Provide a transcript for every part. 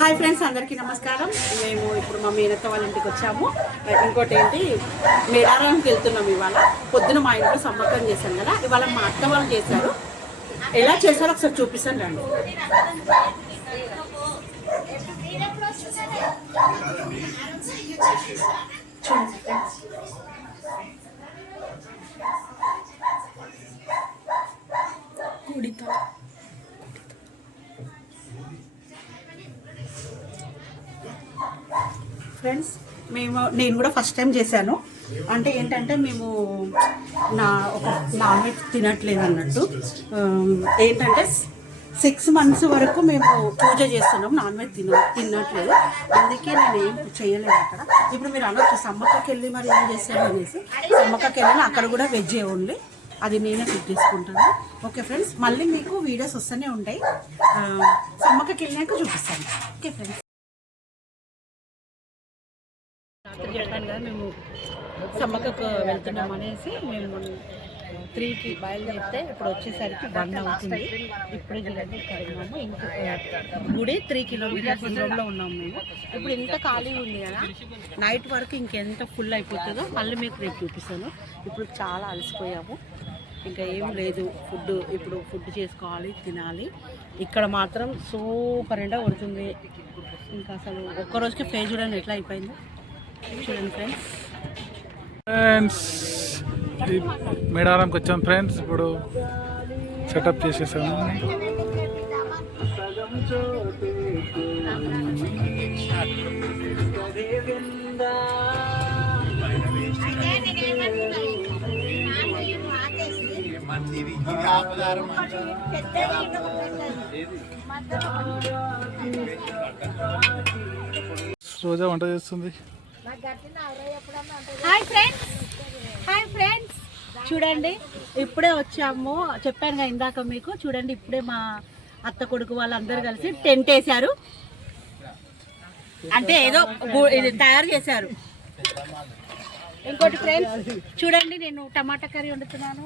Hi friends, అందరికీ నమస్కారం. మేము ఇప్పుడు మా మేనత్త వాళ్ళ ఇంటికి వచ్చాము. ఇంకోటి ఏంటి, మేడారానికి వెళ్తున్నాము. ఇవాళ పొద్దున మా ఇంట్లో సమ్మక్కం చేశాను కదా, ఇవాళ మా అత్త వాళ్ళు చేశారు. ఎలా చేశారో ఒకసారి చూపిస్తాను రండి. ఫ్రెండ్స్, నేను కూడా ఫస్ట్ టైం చేశాను. అంటే ఏంటంటే మేము ఒక నాన్ వెజ్ తినట్లేదు అన్నట్టు. ఏంటంటే 6 months వరకు మేము పూజ చేస్తున్నాం, నాన్ వెజ్ తినట్లేదు. అందుకే నేను ఏం చేయలేదు అక్కడ. ఇప్పుడు మీరు అనొచ్చు సమ్మక్కకి వెళ్ళి మరి ఏం చేశారు అనేసి. సమ్మక్కకి వెళ్ళిన అక్కడ కూడా వెజ్ ఓన్లీ, అది నేనే కుక్ చేసుకుంటాను. ఓకే ఫ్రెండ్స్, మళ్ళీ మీకు వీడియోస్ వస్తూనే ఉంటాయి. సమ్మక్కకి వెళ్ళినాక చూపిస్తాను. ఓకే ఫ్రెండ్స్, రాత్రి చెప్పాను కదా మేము సమ్మక్కకు వెళ్తున్నాం అనేసి. మేము 3కి బయలుదేరితే ఇప్పుడు వచ్చేసరికి 1 అవుతుంది. ఇప్పుడే చూడండి ఇక్కడ ఉన్నాము. ఇంకా గుడి 3 kilometers దూరంలో ఉన్నాము మేము. ఇప్పుడు ఇంత ఖాళీ ఉంది కదా, నైట్ వరకు ఇంకెంత ఫుల్ అయిపోతుందో మళ్ళీ మీకు రేపు చూపిస్తాను. ఇప్పుడు చాలా అలసిపోయాము, ఇంకా ఏం లేదు. ఇప్పుడు ఫుడ్ చేసుకోవాలి, తినాలి. ఇక్కడ మాత్రం సూపర్ ఎండ కొడుతుంది. ఇంకా అసలు ఒక్కరోజుకి ఫేస్ చూడండి ఎట్లా అయిపోయింది. చూడండి ఫ్రెండ్స్, మేడారంకి వచ్చాం ఫ్రెండ్స్. ఇప్పుడు సెటప్ చేసేసాము. రోజా వంట చేస్తుంది. హాయ్ ఫ్రెండ్స్, చూడండి ఇప్పుడే వచ్చాము. చెప్పాను కదా ఇందాక మీకు. చూడండి ఇప్పుడే మా అత్త కొడుకు వాళ్ళందరూ కలిసి టెంట్ వేశారు. అంటే ఏదో ఇది తయారు చేశారు. ఇంకోటి ఫ్రెండ్స్, చూడండి నేను టమాటా కర్రీ వండుతున్నాను.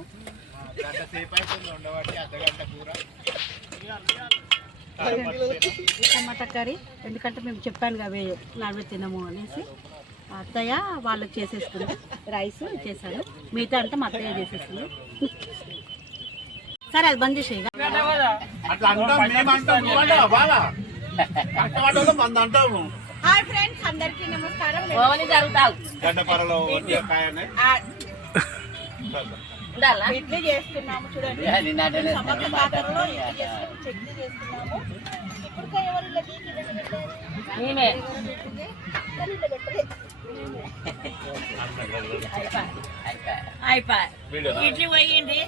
టమాటా కర్రీ, ఎందుకంటే మేము చెప్పాను కదా నాన్ వెజ్ తినము అనేసి. అత్తయ్య వాళ్ళకి చేసేసుకుంది, రైస్ చేశాను. మిగతా అంతా మా అత్తయ్య చేసేస్తుంది. సరే, అది బంద్ చేసేయి. హాయ్ ఫ్రెండ్స్, అందరికీ నమస్కారం. ఇడ్లీ చేస్తున్నాము. చూడండి సమ్మక్క పాత్రలో చట్నీ చేస్తున్నాము. ఇప్పుడు ఎవరు ఇడ్లీ పోయింది,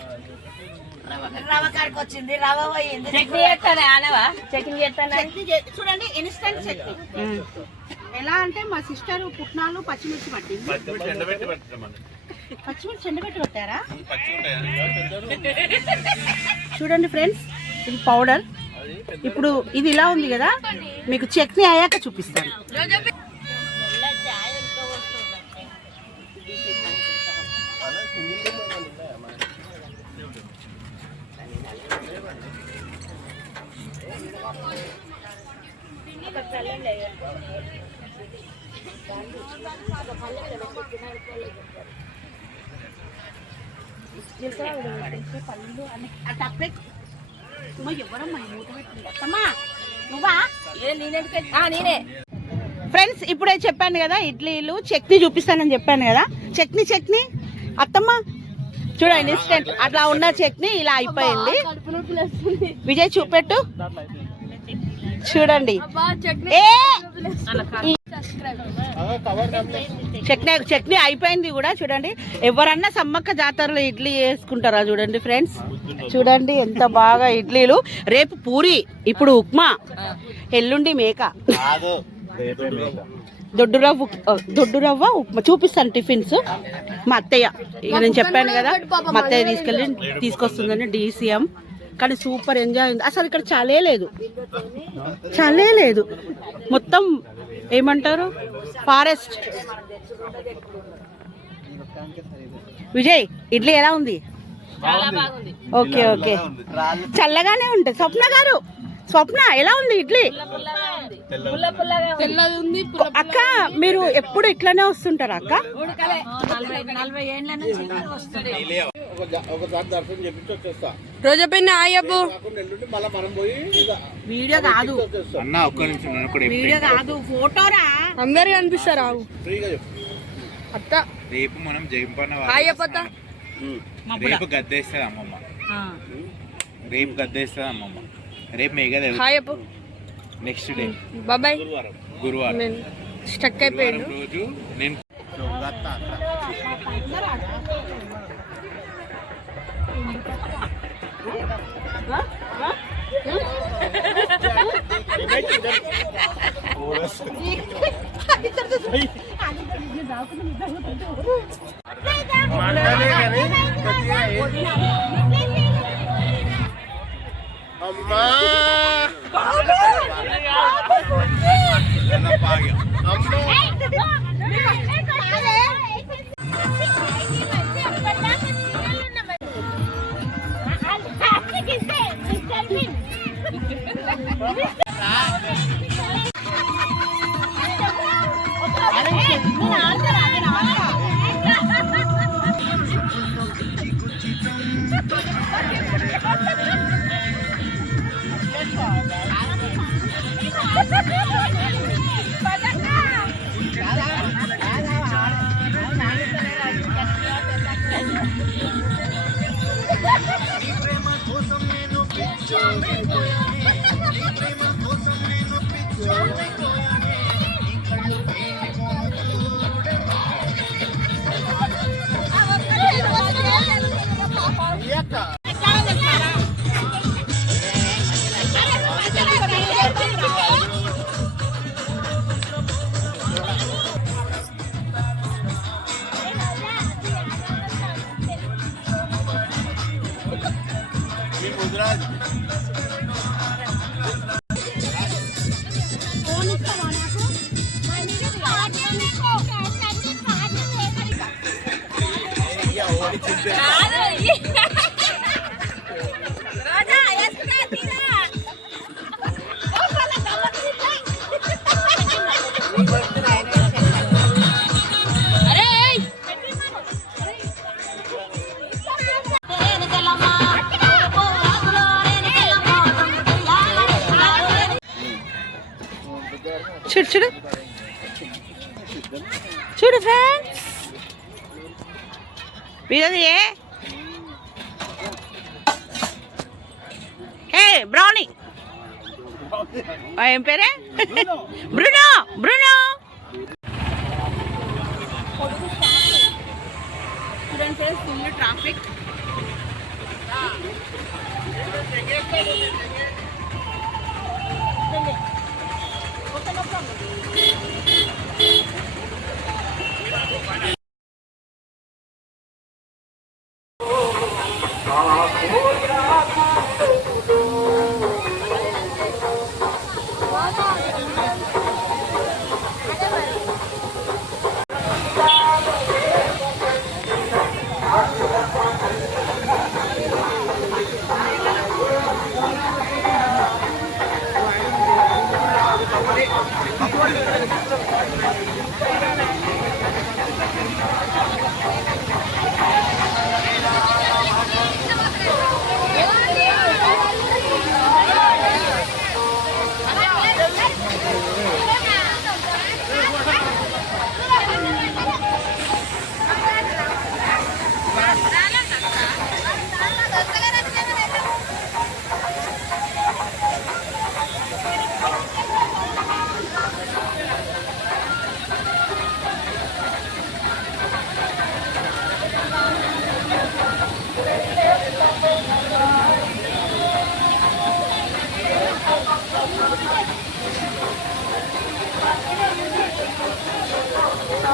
రవ కాడికి వచ్చింది, రవ పోయింది. చట్నీ చేస్తాను, అనవా చట్నీ చేస్తాను. చూడండి ఇన్స్టెంట్ చట్నీ. ఎలా అంటే మా సిస్టర్ పుట్నాలు పచ్చిమిర్చి పట్టింది. పచ్చిమిర్చి ఎండబెట్టి పెట్టారా? చూడండి ఫ్రెండ్స్, ఇది పౌడర్. ఇప్పుడు ఇది ఇలా ఉంది కదా, మీకు చట్నీ అయ్యాక చూపిస్తాను. ఫ్రెండ్స్, ఇప్పుడే చెప్పాను కదా ఇడ్లీలు చట్నీ చూపిస్తానని చెప్పాను కదా. చట్నీ అత్తమ్మ చూడండి, ఇన్స్టెంట్ అట్లా ఉన్న చట్నీ ఇలా అయిపోయింది. విజయ్ చూపెట్టు, చూడండి. చట్నీ అయిపోయింది కూడా. చూడండి, ఎవరన్నా సమ్మక్క జాతరలో ఇడ్లీ వేసుకుంటారా? చూడండి ఫ్రెండ్స్, చూడండి ఎంత బాగా ఇడ్లీలు. రేపు పూరి, ఇప్పుడు ఉప్మా, ఎల్లుండి మేక, దొడ్డు రవ్వ ఉప్మా. చూపిస్తాను టిఫిన్స్. మా అత్తయ్య, ఇక నేను చెప్పాను కదా మా అత్తయ్య తీసుకొస్తుందని DCM. కానీ సూపర్ ఎంజాయ్ ఉంది. అసలు ఇక్కడ చలే లేదు, మొత్తం ఏమంటారు ఫారెస్ట్. విజయ్, ఇడ్లీ ఎలా ఉంది? ఓకే చల్లగానే ఉంటుంది. స్వప్న గారు స్వప్న ఎలా ఉంది ఇడ్లీ? తెల్లది ఉంది. అక్క మీరు ఎప్పుడు ఇట్లానే వస్తుంటారా అక్క? 40 ఏళ్ళ నుంచి రోజా పిన్ని ఆయబ్బు వీడియో కాదు వీడియో కాదు ఫోటోరా. అందరు కనిపిస్తారా అత్త? రేపు మనం జయంపన్న ఆయప్ప రేపు గద్దేస్తుంది అమ్మమ్మ. రేపు గద్దేస్తుంది అమ్మమ్మ. రేపు మేఘ ఆయప్ప నెక్స్ట్ డే బాబాయ్ గురువారం నేను స్టక్ అయిపోయాను. రోజు నేను చూడు చూడు చూడు ఫ్రెండ్స్ వీడది హే బ్రౌనీ ఏం పేరే? Bruno Bruno. Full traffic.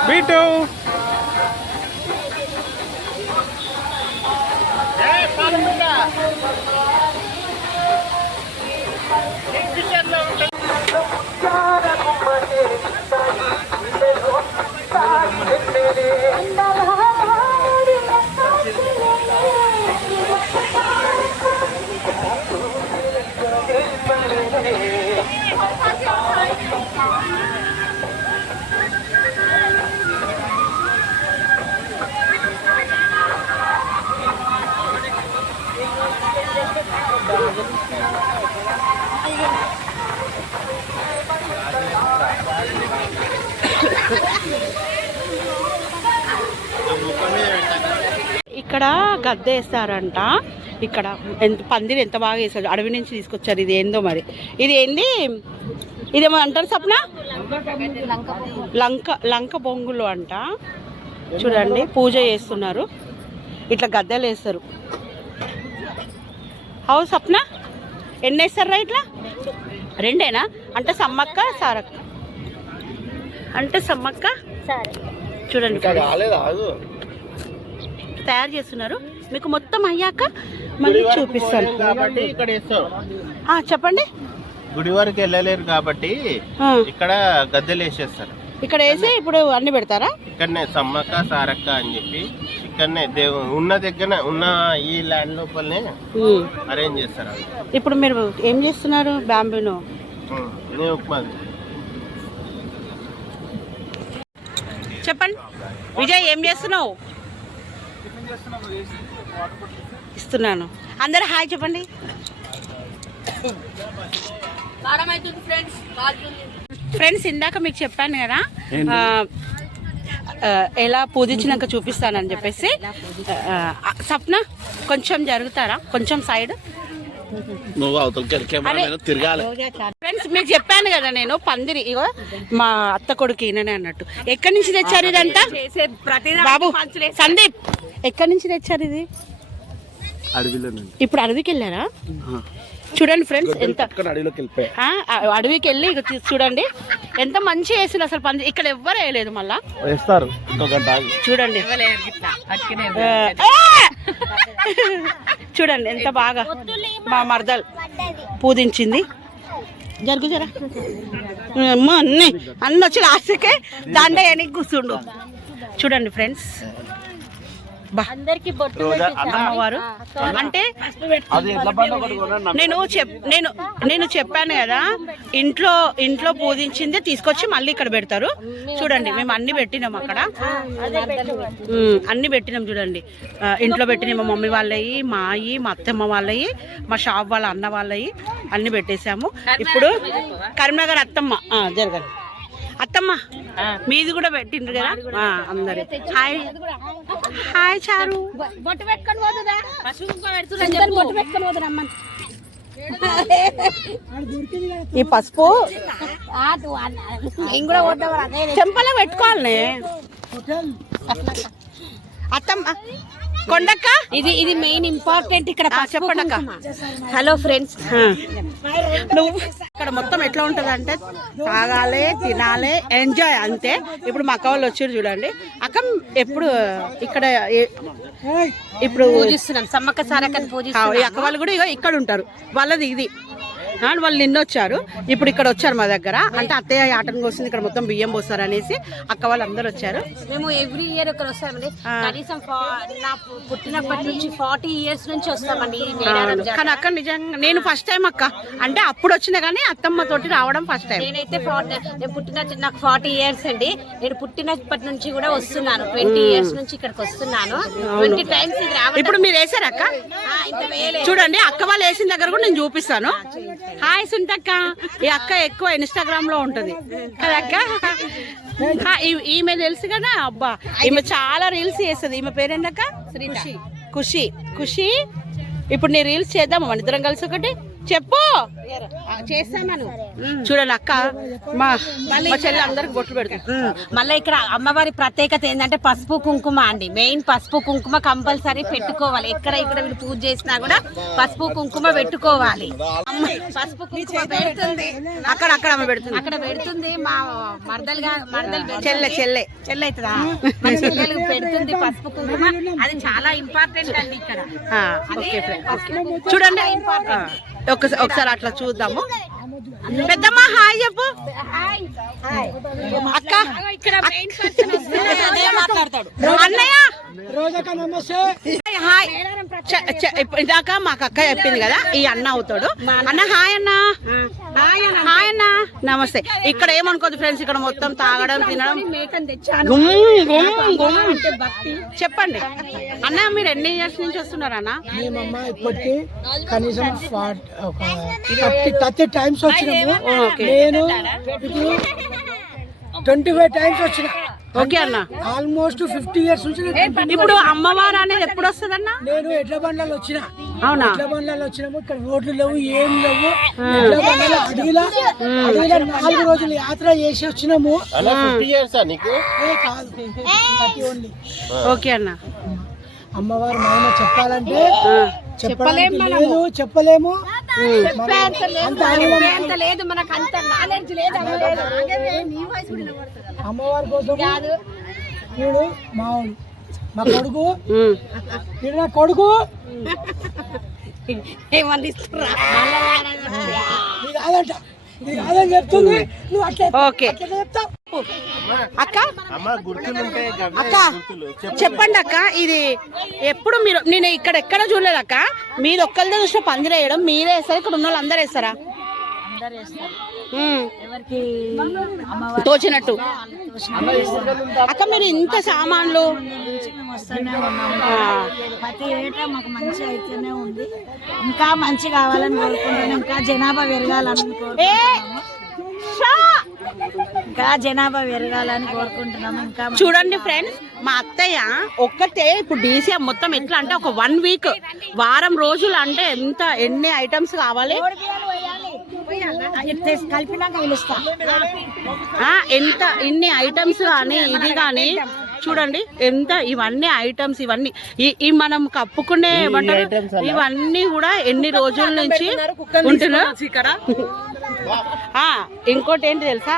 బీటు ఇక్కడ గద్దె వేస్తారంట. ఇక్కడ పందిరి ఎంత బాగా వేస్తారు, అడవి నుంచి తీసుకొచ్చారు. ఇది ఏందో మరి, ఇది ఏంది, ఇదేమో అంటారు సప్న, లంక బొంగులు అంట. చూడండి పూజ చేస్తున్నారు, ఇట్లా గద్దెలు వేస్తారు. హౌ సప్న ఎన్ని వేస్తారా ఇట్లా? రెండేనా? అంటే సమ్మక్క సారక్క అంటే సమ్మక్క చూడండి తయారు చేస్తున్నారు. మీకు మొత్తం అయ్యాక మళ్ళీ చూపిస్తాను. చెప్పండి. గుడి వరకు వెళ్ళలేరు కాబట్టి ఇక్కడ గద్దెలు వేసేస్తారు. ఇక్కడ వేసి ఇప్పుడు అన్ని పెడతారా? ఇక్కడనే సమ్మక్క సారక్క అని చెప్పి ఇక్కడనే ఉన్న దగ్గర ఉన్న ఈ ల్యాండ్ లోపలనే అరేంజ్ చేస్తారు. ఇప్పుడు మీరు ఏం చేస్తున్నారు? బ్యాంబూను ఉప్మా. చెప్పండి విజయ్, ఏం చేస్తున్నావు? ఇస్తున్నాను. అందరు హాయ్ చెప్పండి. ఫ్రెండ్స్ ఇందాక మీకు చెప్పాను కదా ఎలా పూజించినాక చూపిస్తానని చెప్పేసి. సప్న కొంచెం జరుగుతారా, కొంచెం సైడ్. ఫ్రెండ్స్ మీకు చెప్పాను కదా నేను పందిరి, ఇగో మా అత్త కొడుకు ఈయననే అన్నట్టు. ఎక్కడి నుంచి తెచ్చారు ఇదంతా? బాబు సందీప్, ఎక్కడి నుంచి తెచ్చారు ఇది? ఇప్పుడు అడవికి వెళ్ళారా? చూడండి ఫ్రెండ్స్, ఎంత అడవికి వెళ్ళి ఇక చూడండి ఎంత మంచి వేసింది అసలు పందిరి. ఇక్కడ ఎవ్వరు వేయలేదు, మళ్ళా చూడండి. చూడండి ఎంత బాగా మా మరదలు పూజించింది. జరుగుజరా అన్నీ వచ్చి లాస్ట్కే దండ ఎనికి కూర్చుండు. చూడండి ఫ్రెండ్స్, అమ్మవారు అంటే నేను చెప్పాను కదా, ఇంట్లో పూజించిందే తీసుకొచ్చి మళ్ళీ ఇక్కడ పెడతారు. చూడండి మేము అన్ని పెట్టినాం, అక్కడ అన్ని పెట్టినాం. చూడండి ఇంట్లో పెట్టినాం, మా మమ్మీ వాళ్ళవి, మా అయ్యి, మా అత్తమ్మ వాళ్ళవి, మా షాప్ వాళ్ళ అన్న వాళ్ళవి అన్ని పెట్టేశాము. ఇప్పుడు కరీంనగర్ అత్తమ్మ జరగండి. అత్తమ్మ మీది కూడా పెట్టిండ్రు కదా అందరు. హాయ్ హాయ్ చారు. ఈ పసుపు చెంపలో పెట్టుకోవాలి. అత్తమ్మ కొండక్క, ఇది మెయిన్ ఇంపార్టెంట్ ఇక్కడ. చెప్పండి అక్క. హలో ఫ్రెండ్స్, నువ్వు ఇక్కడ మొత్తం ఎట్లా ఉంటది అంటే తాగాలి, తినాలి, ఎంజాయ్ అంతే. ఇప్పుడు మా అక్క వాళ్ళు వచ్చారు చూడండి. అక్క ఎప్పుడు ఇక్కడ ఇప్పుడు పూజిస్తున్నాం, సమ్మక్క సారక్కని పూజిస్తున్నాం. ఈ అక్క వాళ్ళు కూడా ఇగో ఇక్కడ ఉంటారు, వాళ్ళది ఇది. వాళ్ళు నిన్న వచ్చారు, ఇప్పుడు ఇక్కడ వచ్చారు మా దగ్గర. అంటే అత్తయ్య ఆటను కోసింది, ఇక్కడ మొత్తం బియ్యం పోస్తారు అనేసి అక్క వాళ్ళు అందరు వచ్చారు. మేము ఎవ్రీ ఇయర్ ఇక్కడ వస్తామండి. కనీసం నా పుట్టినప్పటి నుంచి 40 years నుంచి వస్తామండి. కానీ అక్క నిజంగా నేను ఫస్ట్ టైం అక్క, అంటే అప్పుడు వచ్చినా కానీ అత్తమ్మ తోటి రావడం ఫస్ట్ టైం. నేనైతే నాకు 40 years అండి. నేను పుట్టినప్పటి నుంచి కూడా వస్తున్నాను. 20 years నుంచి ఇక్కడికి వస్తున్నాను. 20 times ఇది రావడం. ఇప్పుడు మీరు వేసారు అక్క? చూడండి అక్క వాళ్ళు వేసిన దగ్గర కూడా నేను చూపిస్తాను. హాయ్ సుంటక్క. ఈ అక్క ఎక్కువ ఇన్స్టాగ్రామ్ లో ఉంటది కదా అక్క. ఈమె తెలుసు కదా, అబ్బా ఈమె చాలా రీల్స్ చేస్తుంది. ఈమె పేరేంటక్క? ఖుషి. ఖుషి, ఇప్పుడు నీ రీల్స్ చేద్దాం మన ఇద్దరం కలిసి. ఒకటి చెప్పు. చేస్తామను. చూడండి అక్క, మా చెల్లి అందరికి బొట్లు పెడుతుంది. మళ్ళీ ఇక్కడ అమ్మవారి ప్రత్యేకత ఏంటంటే పసుపు కుంకుమ అండి. మెయిన్ పసుపు కుంకుమ కంపల్సరీ పెట్టుకోవాలి. ఇక్కడ వీళ్ళు పూజ చేసినా కూడా పసుపు కుంకుమ పెట్టుకోవాలి. పసుపు కుంకుమ పెడుతుంది అక్కడ ఆమె పెడుతుంది, అక్కడ పెడుతుంది. మా మరదలు చెల్లె అవుతుందా, మా చెల్లెలు పెడుతుంది పసుపు కుంకుమ. అది చాలా ఇంపార్టెంట్ అండి ఇక్కడ. చూడండి ఒకసారి అట్లా చూద్దాము. పెద్దమ్మ హాయ్ చెప్పు. అక్క మాట్లాడతాడు అన్నయ్య. హాయ్. ఇందాక మాకు అక్క చెప్పింది కదా, ఈ అన్న అవుతాడు. అన్న హాయ్ అన్న. హాయ్ అన్న, నమస్తే. ఇక్కడ ఏమనుకోదు ఫ్రెండ్స్, ఇక్కడ మొత్తం తాగడం, తినడం. చెప్పండి అన్న, మీరు ఎన్ని ఇయర్స్ నుంచి వస్తున్నారు అన్న? మేమమ్మా ఇప్పటికి కనీసం 30 times వచ్చినాము. నేను ఇప్పుడు 25 టైమ్స్ వచ్చిన. ఓకే అన్న. ఆల్మోస్ట్ 50 ఇయర్స్ నుంచి ఇప్పుడు అమ్మవారు అనేది ఎప్పుడు వస్తుంది అన్న? నేను ఎడ్ల బండ్లలో వచ్చిన. అవునా? ఎడ్ల బండ్లలో వచ్చినాము. ఇక్కడ రోడ్లు లేవు, ఏం లేవు. ఎడ్ల బండ్లలో అడవిలో 4 రోజులు యాత్ర చేసి వచ్చినాము. అలా 50 ఇయర్స్ నీకు? కాదు, 30 ఓన్లీ. ఓకే అన్న. అమ్మవారి మహిమ చెప్పాలంటే చెప్పలేము, చెప్పలేము. అమ్మవారి కోసం వీడు మావుడు, మా కొడుకు, వీడు నా కొడుకు. ఇది కాదంట, ఇది కాదని చెప్తుంది. నువ్వు అట్లా ఓకే చెప్తావు. అక్క అమ్మ గుర్తులుంటాయి అక్క చెప్పండి అక్క, ఇది ఎప్పుడు మీరు నేను ఇక్కడ ఎక్కడ చూడలేదు అక్క. మీరు ఒక్కరిదే చూసిన పందిరి వేయడం మీరే వేస్తారు, ఇక్కడ ఉన్న వాళ్ళు అందరు వేస్తారా? తోచినట్టు. అక్క మీరు ఇంత సామాన్లు ప్రతి ఏటా మాకు మంచి అయితేనే ఉంది. ఇంకా మంచి కావాలని కోరుకుంటున్నాం. ఇంకా జనాభా పెరగాలని కోరుకుంటున్నాము. ఇంకా చూడండి ఫ్రెండ్స్, మా అత్తయ్య ఒక్కతే ఇప్పుడు డీసీఎం మొత్తం ఎట్లా అంటే ఒక 1 వీక్ వారం రోజులు అంటే ఎన్ని ఐటమ్స్ కావాలి కలిపినాక పిలుస్తా. ఎంత ఇన్ని ఐటమ్స్ కానీ ఇది కానీ చూడండి ఎంత ఇవన్నీ ఐటమ్స్ ఇవన్నీ ఈ మనం కప్పుకునే ఏమంటారు ఇవన్నీ కూడా ఎన్ని రోజుల నుంచి ఉంటున్నా ఇక్కడ. ఇంకోటి ఏంటి తెలుసా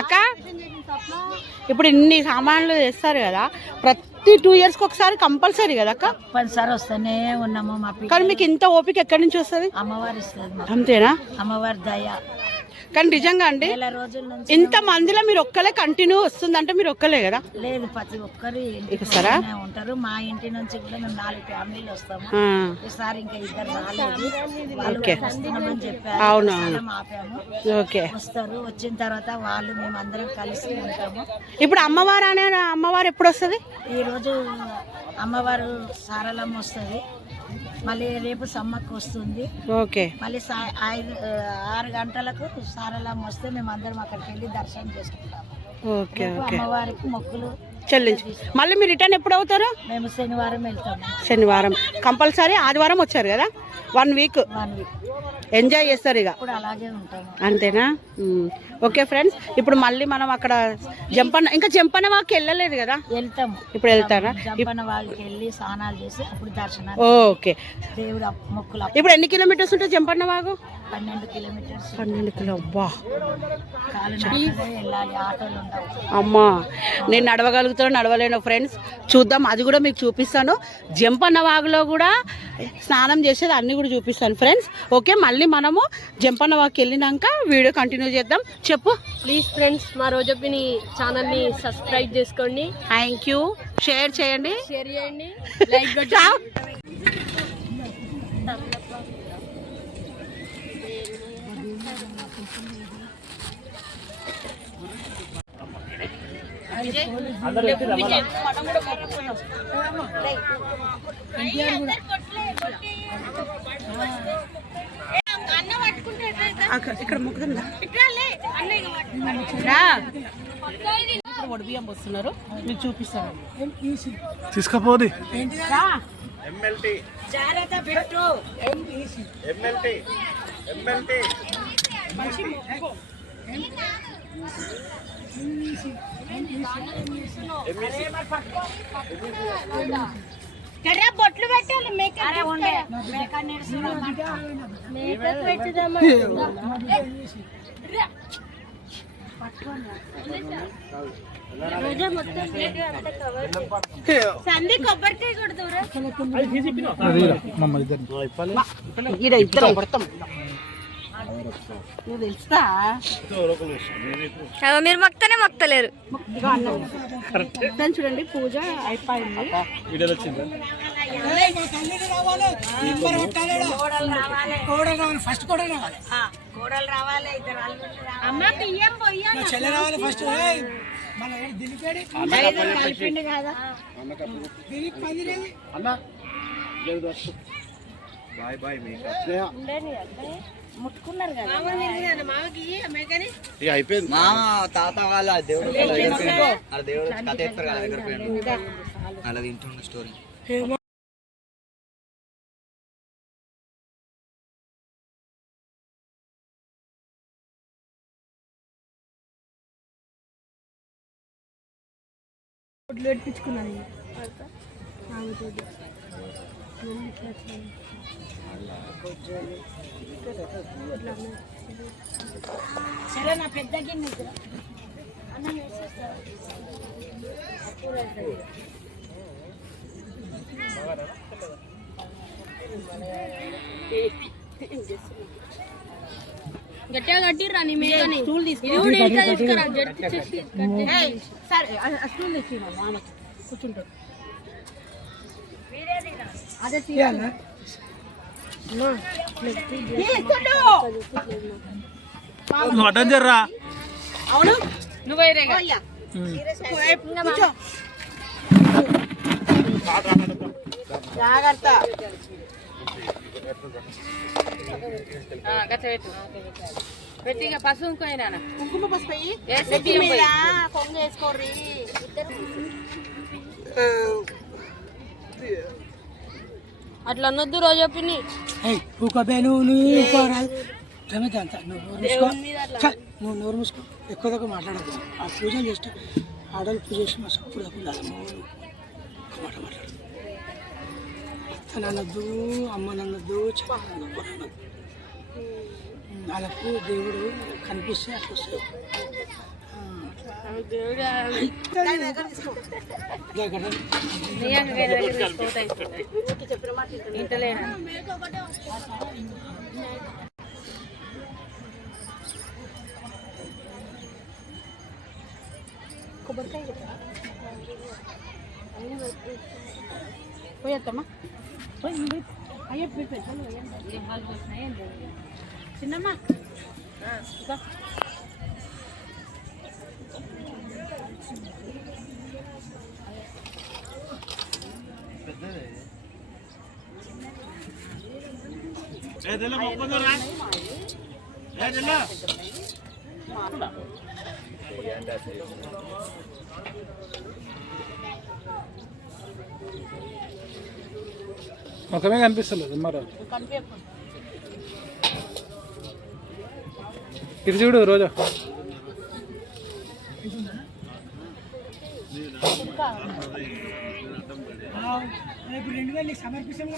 అక్క, ఇప్పుడు ఇన్ని సామాన్లు తెస్తారు కదా, ప్రతి 2 years ఒకసారి కంపల్సరీ కదా అక్క? కంపల్సరీ వస్తూనే ఉన్నాము. మా కానీ మీకు ఇంత ఓపిక ఎక్కడి నుంచి వస్తుంది? అమ్మవారు ఇస్తుంది. అంతేనా? అమ్మవారి దయ. కానీ నిజంగా అండి, రోజుల నుంచి ఇంత మందిలో మీరు ఒక్కలే కంటిన్యూ వస్తుందంటే మీరు ఒక్కలే కదా? లేదు, ప్రతి ఒక్కరు ఉంటారు. మా ఇంటి నుంచి కూడా మేము 4 ఫ్యామిలీలు వస్తాము. ఈసారి ఇంకా 2 రాలేదు, వాళ్ళు వస్తున్నామని చెప్పారు. అవును, ఆపాము. ఓకే, వస్తారు. వచ్చిన తర్వాత వాళ్ళు మేము అందరం కలిసి ఉంటాము. ఇప్పుడు అమ్మవారు అనే అమ్మవారు ఎప్పుడు వస్తుంది? ఈ రోజు అమ్మవారు సారలమ్మ వస్తుంది, మళ్ళీ రేపు సమ్మక్క వస్తుంది. ఓకే, మళ్ళీ 6 గంటలకు సారలమ్మ వస్తే మేము అందరం అక్కడికి వెళ్ళి దర్శనం చేసుకుంటాము. Okay, okay. అమ్మవారికి మొక్కులు చెల్లించి మళ్ళీ మీరు రిటర్న్ ఎప్పుడు అవుతారు? మేము శనివారం వెళ్తాము. శనివారం కంపల్సరీ. ఆదివారం వచ్చారు కదా, 1 వీక్ 1 వీక్ ఎంజాయ్ చేస్తారు ఇక. ఇప్పుడు అలాగే ఉంటాము. అంతేనా? ఓకే ఫ్రెండ్స్, ఇప్పుడు మళ్ళీ మనం అక్కడ జంపన్న వాకి వెళ్ళలేదు కదా, వెళ్తాము. ఇప్పుడు వెళ్తారా? జంపన్న వాళ్ళకి వెళ్ళి స్నానాలు చేసి అప్పుడు దర్శనం. ఓకే, దేవుడు మొక్కులు. ఇప్పుడు ఎన్ని కిలోమీటర్స్ ఉంటుంది జంపన్న వాగు? 12 కిలోమీటర్స్. 12 కిలో. అబ్బా, వెళ్ళాలి, ఆటోలు ఉండవు. అమ్మా, నేను నడవగలుగుతాను నడవలేను ఫ్రెండ్స్, చూద్దాం. అది కూడా మీకు చూపిస్తాను. జంపన్న వాగులో కూడా స్నానం చేసేది అన్నీ కూడా చూపిస్తాను ఫ్రెండ్స్. ఓకే, మళ్ళీ మనము జంపన్న వాగుకి వెళ్ళినాక వీడియో కంటిన్యూ చేద్దాం. చెప్పు. ప్లీజ్ ఫ్రెండ్స్, మా రోజొప్పిని ఛానల్ని సబ్స్క్రైబ్ చేసుకోండి. Thank you. షేర్ చేయండి, షేర్ చేయండి, లైక్ కొట్టండి. ఇక్కడ ముగ్గురు బియ్యం వస్తున్నారు, మీకు చూపిస్తాను. తీసుకపోది బొట్లు పెట్టాలి. సంధి కొబ్బరికాయ కొడుతురా ఇద్దరు పడతాం. నువ్వు తెలుస్తా, మీరు మొక్కనే మొక్కలేరు. చూడండి, పూజ అయిపోయింది. ఫస్ట్ కోడలు రావాలి, అమ్మ బియ్యం పోయాలి, చెల్లె రావాలి ఫస్ట్. బాయ్ బాయ్ మేకప్ ఇక అయిపోయింది. మామ తాత వాళ్ళ దేవుడు దేవుడు కథ చెప్తారు కదా దగ్గర పోయాడు అలా తింటుండే స్టోరీ. గట్టిగా కట్టిర్రా నీ మేకని స్టూల్ తీసుకురా సరే ఆ స్టూల్ తెచ్చి మామకి కూర్చుంటాడు. అదే తీయాలా నువ్వు అడ్డం జర్రా. అవును నువ్వే జాగ్రత్త పెట్టిగా పసుపు పోయినా కుంకుమ పసుపు కొంగు వేసుకోర్రి. అట్లా అనొద్దు రోజా పిన్ని. నువ్వు నోరు మూసుకో, ఎక్కువ దగ్గర మాట్లాడదు. ఆ పూజ చేస్తే ఆడలు పూజ చేసి మా సప్పుడు తక్కువ మాట మాట్లాడదు. అత్త నన్నద్దు, అమ్మ నన్నద్దు, చెప్ప నన్నద్దు. వాళ్ళకు దేవుడు కనిపిస్తే అట్లా వస్తాయి. పోయేద్దమ్మా అయ్యో చిన్నమ్మా ముఖమే కనిపిస్తలేదు మరి. ఇటు చూడు రోజా. ఇప్పుడు 2000 సమర్పిస్తాం.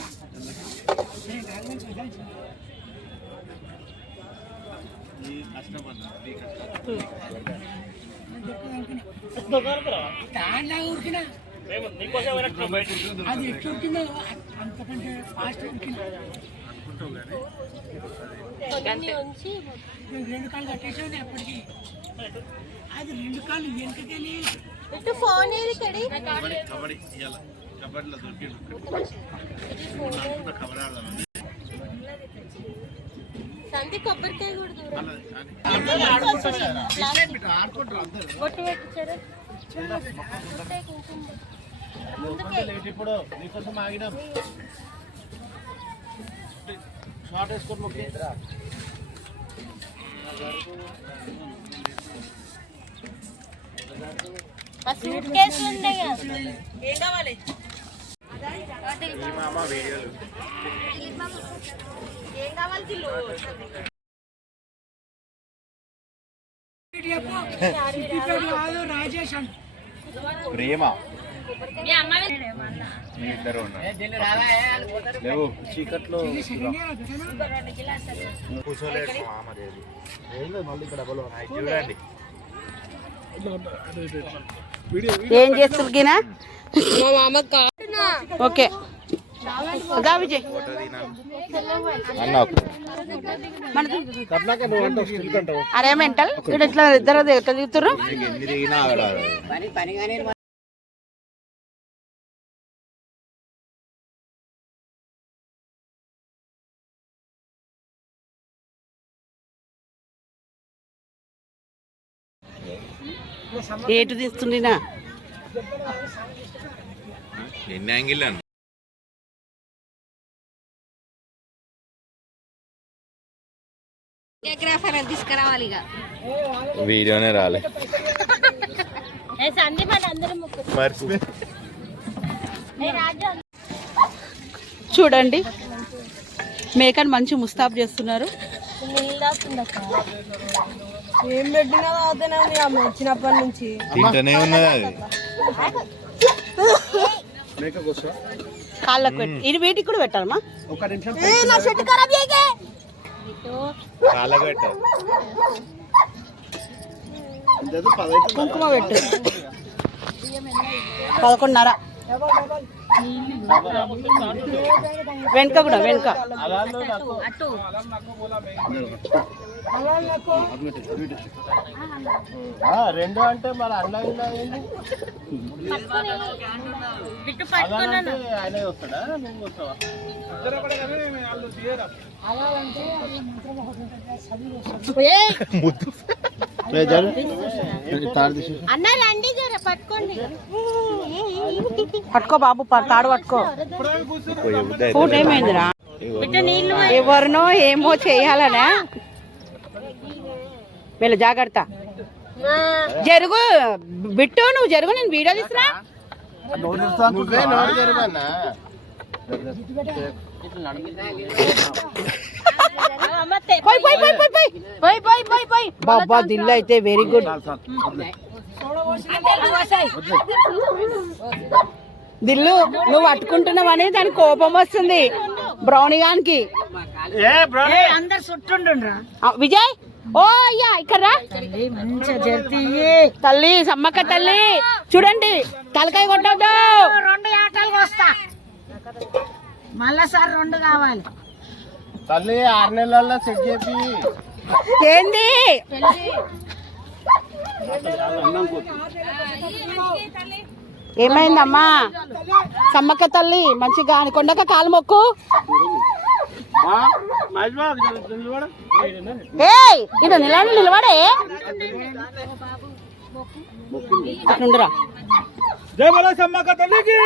ఉరికినా అది ఎట్లా ఉరికిందో అంతకంటే ఫాస్ట్ ఉరికినా. 2 కాళ్ళు కట్టేసావు అప్పటికి. అది 2 కాళ్ళు వెనుకకెళ్ళి ఫోన్ సంతి కొబ్బరికాయ కొట్టు పెట్టించారు. ఇప్పుడు నీకోసం ఆగినాం. షార్ట్ వేసుకొని మొక్కి ఏం కావాలి ఏం కావాలి రాజేష్ అంట ప్రేమ మీ ఇద్దరు లేవు చీకట్లో కూర్చోలేదు మళ్ళీ ఇక్కడ చూడండి ఏం చేస్తారు గినా ఓకే దా విజయ్ అరే మెంటల్ ఇక్కడ ఇట్లా ఇద్దరు ఎట్లా దిగుతారు ఎన్ని దిగినా ఏటు తీస్తుండినా ఎన్ని యాంగిల్ తీసుకురావాలి ఇక వీడియోనే రాలే చూడండి మేకని మంచి ముస్తాబ్ చేస్తున్నారు. ఏం పెట్టినా అవుతూనే ఉంది అమ్మ వచ్చినప్పటి నుంచి. తింటనే ఉన్నది అది. కాళ్ళకు పెట్టి ఇది వీటికి కూడా పెట్టాలమ్మా. కాళ్ళకు పెట్టాలి. కుంకుమ పెట్టు 11:30 వెనుక కూడా వెనుక రెండు అంటే మరి అండంగా ఆయనే వస్తాడా నువ్వు వస్తావా? పట్టుకో బాబు తాడు పట్టుకో. ఫుడ్ ఏమైందిరా? ఎవరినో ఏమో చేయాలనా? వీళ్ళు జాగ్రత్త జరుగు బిట్టు, నువ్వు జరుగు, నేను వీడియో తీస్తున్నా. నువ్వే నోరు జరగన్నా. బాబా దిల్లు అయితే వెరీ గుడ్. దిల్లు నువ్వు పట్టుకుంటున్నావు అనేది దానికి కోపం వస్తుంది బ్రౌనీ గానికి. విజయ్ ఓ అయ్యా ఇక్కడ రా. తల్లి సమ్మక్క తల్లి చూడండి తలకాయ కొట్టద్దు. 2 ఆటలు వస్తా మళ్ళా సార్ 2 కావాలి. తల్లి 6 నెలల్లో సెట్ చేపి. ఏంది ఏమైందమ్మా? సమ్మక్క తల్లి మంచిగా కొండక కాలు మొక్కు. ఇటు నిలబడే అట్లుండరా. జై బోలో సమ్మక్క తల్లికి,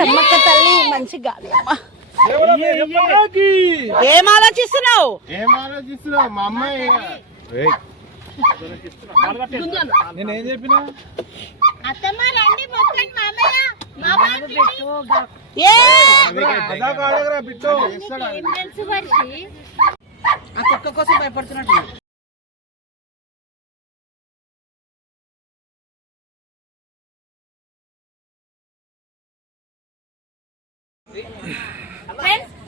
సమ్మక్క తల్లి మంచిగా. ఏం ఆలోచిస్తున్నావు? మా అమ్మాయి నేనేం చెప్పినా ఆ కుక్క కోసం భయపడుతున్నట్టు.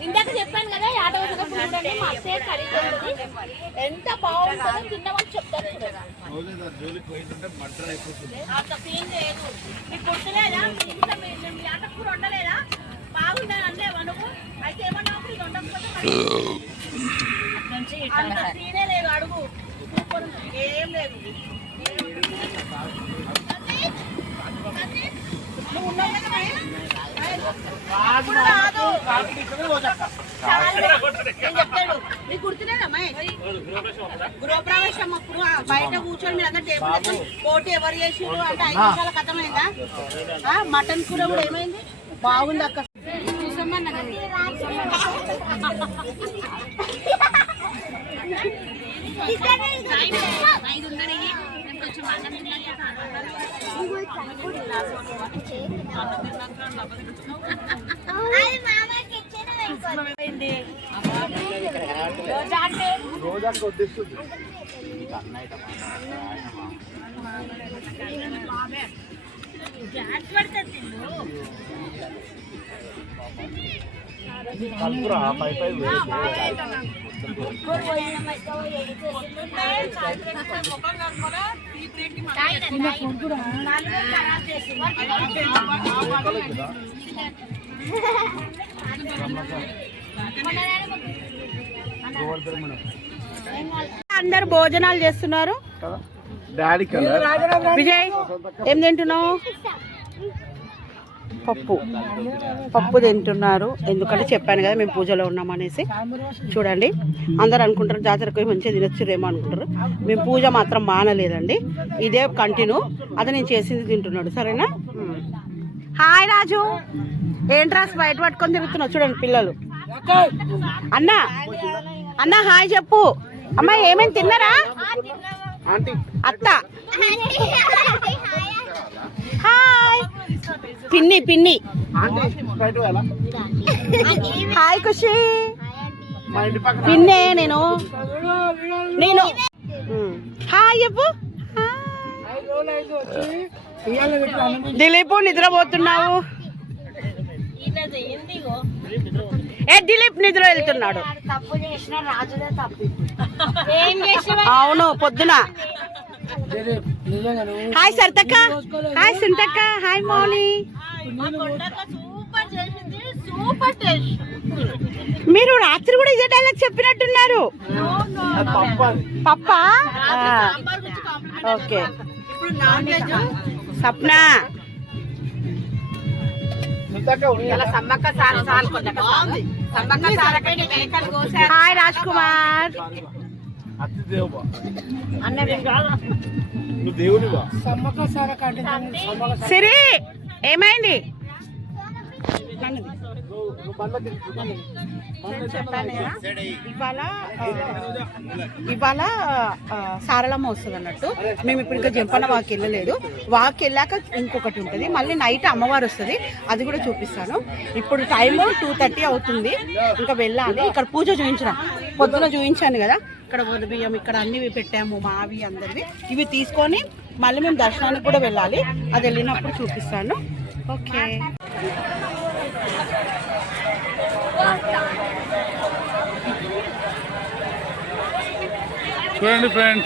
ఇందాక చెప్పాను కదా ఆటో చూడండి మా అత్తయ్య కర్రీ ఎంత బాగుంటుందో తిన్నామని చెప్తాను. అంత సీన్ లేదు. మీకు గుర్తులేదా? మీ ఆటో కూర వండలేదా? బాగుందని అన్నావా నువ్వు? అయితే ఏమన్నావు? ఇది వండకపోతే అంత సీనే లేదు. అడుగు ఏం లేదు. నువ్వు ఉన్నావు కదా నీకు గుర్తులేదమ్మా? గృహప్రవేశం అప్పుడు బయట కూర్చొని మీరు అందరూ టేబుల్ పోటీ ఎవరు చేసిండ్రు అంటే 5 నిమిషాల కథమైందా? మటన్ కూర కూడా ఏమైంది? బాగుంది అక్క. అందరు భోజనాలు చేస్తున్నారు. విజయ్ ఏం తింటున్నావు? పప్పు తింటున్నారు. ఎందుకంటే చెప్పాను కదా మేము పూజలో ఉన్నామనేసి. చూడండి అందరు అనుకుంటారు జాతరకు పోయి మంచిగా తినొచ్చురేమో అనుకుంటారు. మేము పూజ మాత్రం మానలేదండి, ఇదే కంటిన్యూ. అది నేను చేసింది తింటున్నాడు. సరేనా? హాయ్ రాజు. ఏంట్రా బయట పట్టుకొని తిరుగుతున్నావు చూడండి పిల్లలు. అన్నా అన్నా హాయ్ చెప్పు. అమ్మా ఏమేమి తిన్నారా? అత్త హాయ్. పిన్ని పిన్ని హాయ్ ఖుషి. పిన్నే నేను హాయ్ చెప్పు. దిలీప్ నిద్రపోతున్నావు. దిలీప్ నిద్ర వెళ్తున్నాడు. అవును పొద్దున. హాయ్ సరితక్క. హాయ్ సింతక్క. హాయ్ మౌని. మీరు రాత్రి కూడా ఇదే డైలాగ్ చెప్పినట్టున్నారు. పప్పా ఓకే. సప్న హాయ్ రాజ్ కుమార్. సిరి ఏమైంది? ఇవాళ సారలమ్మ వస్తుంది అన్నట్టు. మేము ఇప్పుడు ఇంకా జంపన్న వాక్ వెళ్ళలేదు. వాక్ వెళ్ళాక ఇంకొకటి ఉంటుంది, మళ్ళీ నైట్ అమ్మవారు వస్తుంది, అది కూడా చూపిస్తాను. ఇప్పుడు టైం 2:30 అవుతుంది, ఇంకా వెళ్ళాలి. ఇక్కడ పూజ చూపించిన పొద్దున చూపించాను కదా, ఇక్కడ బియ్యం ఇక్కడ అన్ని పెట్టాము మావి అందరివి. ఇవి తీసుకొని మళ్ళీ మేము దర్శనానికి కూడా వెళ్ళాలి, అది వెళ్ళినప్పుడు చూపిస్తాను. ఓకే చూడండి ఫ్రెండ్,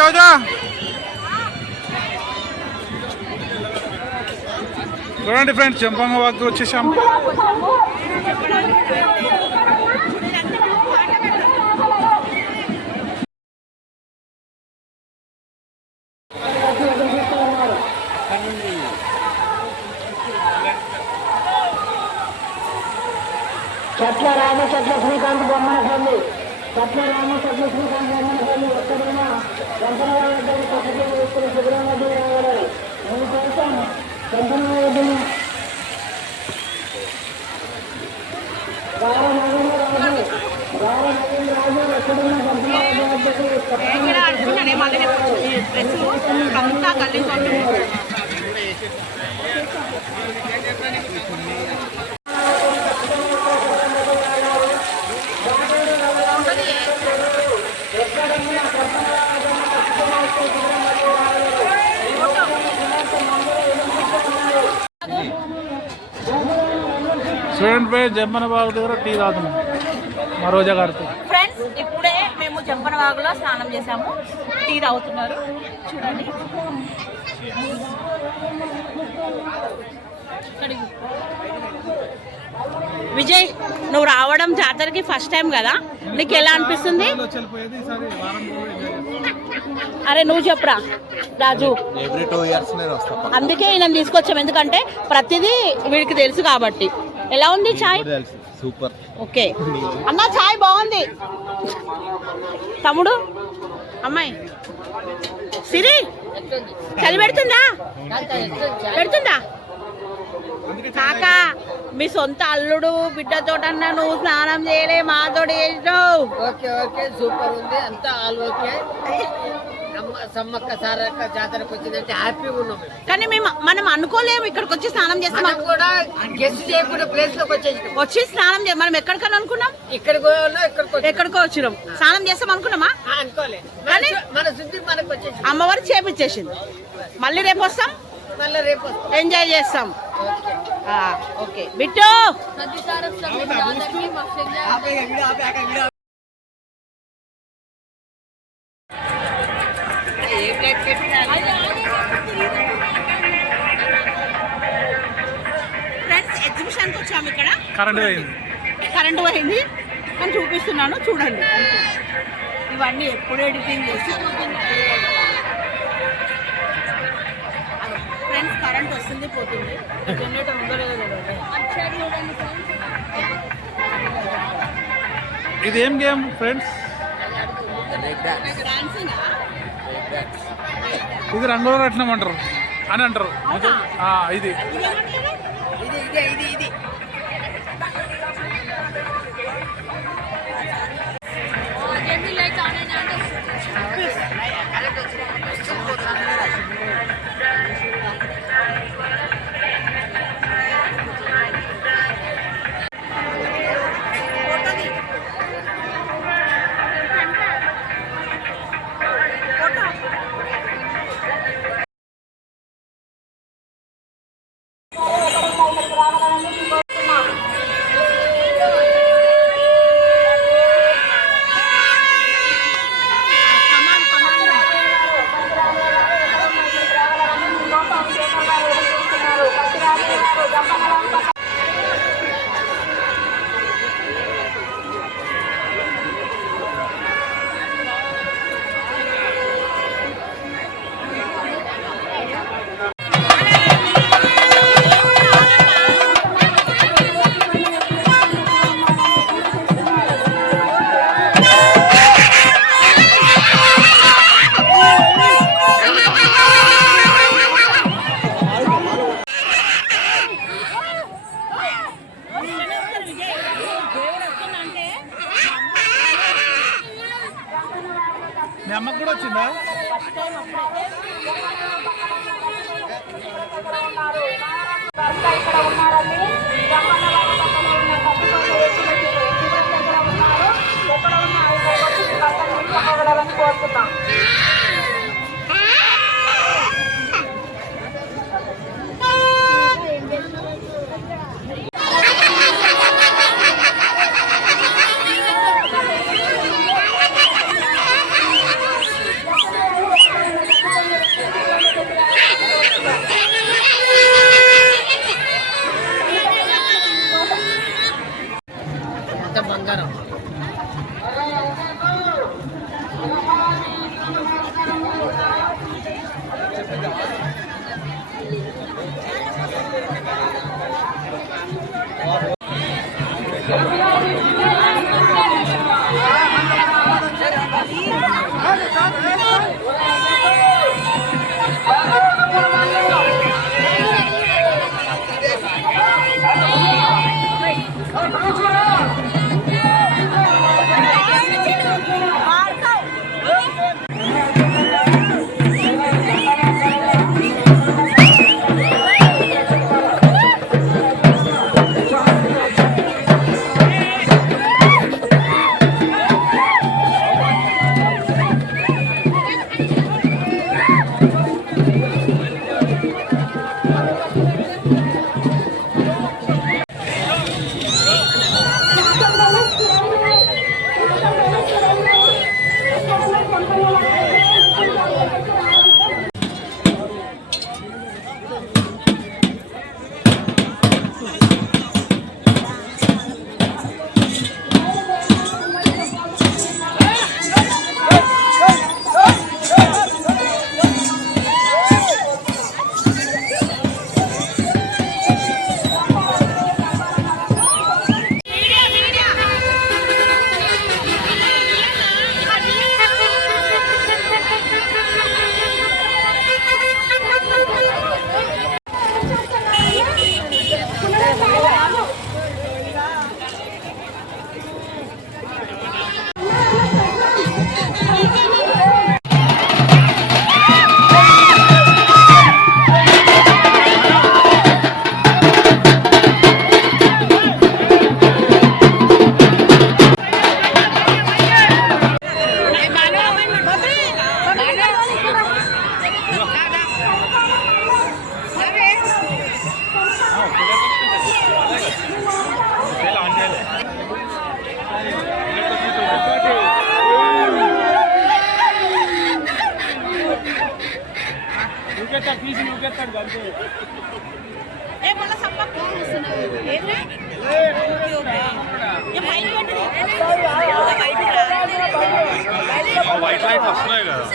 రోజా చూడండి ఫ్రెండ్స్, చెంపంగ వాక్ వచ్చేసాం. చెట్ల రామ చెట్ల శ్రీకాంత్ బొమ్మన తల్లి, చెట్ల రామ చెట్ల శ్రీకాంత్ బొమ్మన తల్లి ఎక్కడైనా వెంకన్న వద్ద పక్కకి వేసుకుని శుభ్రం వద్ద రావాలి. నేను చేస్తాను వెంకన్న వద్దని రావ నవీన రాజు ఎక్కడైనా వెంకన్న వద్దకు చూడండి ఫ్రెండ్స్, జంపన్న బాగు దగ్గర టీ తాగుతున్నాం మా రోజా గారితో. ఫ్రెండ్స్ ఇప్పుడే మేము జంపన్న వాగులో స్నానం చేసాము, టీ తాగుతున్నారు చూడండి. విజయ్, నువ్వు రావడం జాతరకి ఫస్ట్ టైం కదా, నీకు ఎలా అనిపిస్తుంది? అరే నువ్వు చెప్పురా రాజు. ఎవ్రీ 2 years నేను వస్తాను, అందుకే ఈయన తీసుకొచ్చాం, ఎందుకంటే ప్రతిదీ వీడికి తెలుసు కాబట్టి. ఎలా ఉంది చాయ్? సూపర్. ఓకే అన్న, చాయ్ బాగుంది. తమ్ముడు అమ్మాయి సిరి చలి పెడుతుందా పెడుతుందా కాక మీ సొంత అల్లుడు బిడ్డతోటన్నా నువ్వు స్నానం చేయలే మాతోటి చేసినావు. ఓకే ఓకే సూపర్ ఉంది అంతా ఆల్ ఓకే. సమ్మక్క సారక్క జాతరకు వచ్చిందంటే హ్యాపీగా ఉన్నాం. కానీ మనం అనుకోలేము ఇక్కడికి వచ్చి స్నానం చేస్తాం మనం కూడా గెస్ట్ చేయకుండా ప్లేస్ లోకి వచ్చి స్నానం చేయం. మనం ఎక్కడికన్నా అనుకున్నాం, ఎక్కడికో వచ్చినాం స్నానం చేస్తాం అనుకున్నామా? అనుకోలే. కానీ మన శుద్ధికి మనకు వచ్చేసి అమ్మవారు చేపించేసింది. మళ్ళీ రేపు వస్తాం, మళ్ళీ రేపు ఎంజాయ్ చేస్తాం. ఓకే బిట్టు ఫ్రెండ్స్ ఎగ్జిబిషన్కి వచ్చాము. ఇక్కడ కరెంటు పోయింది అని చూపిస్తున్నాను చూడండి. ఇవన్నీ ఎప్పుడు ఎడిటింగ్ చేసి ఫ్రెండ్స్ కరెంట్ వస్తుంది పోతుంది. జనరేటర్ ఉందో లేదో తెలియదు. ఇదేం గేమ్ ఫ్రెండ్స్? ఇది రంగుల రత్నం అంటారు అని అంటారు. ఇది మీ అమ్మకు కూడా వచ్చిందా? బంగారం వైట్ లైట్ వస్తున్నాయి కదా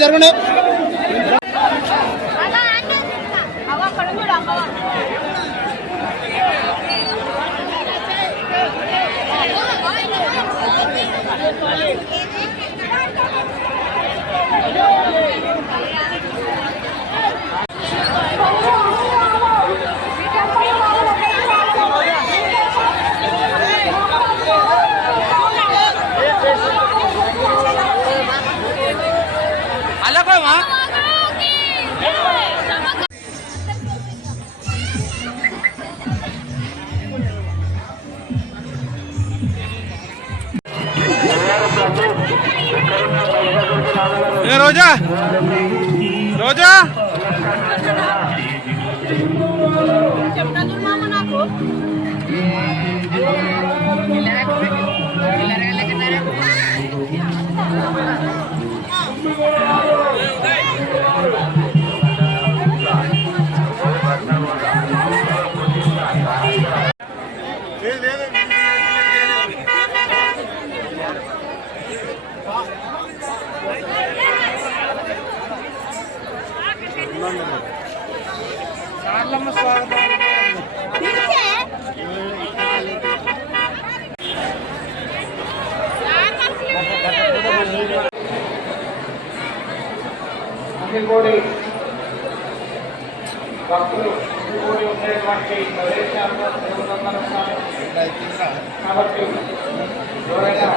జరుగునే రోజా రోజా భక్తులు కూడి ఉండేటువంటి ప్రదేశాల్లో కాబట్టి ఎవరైనా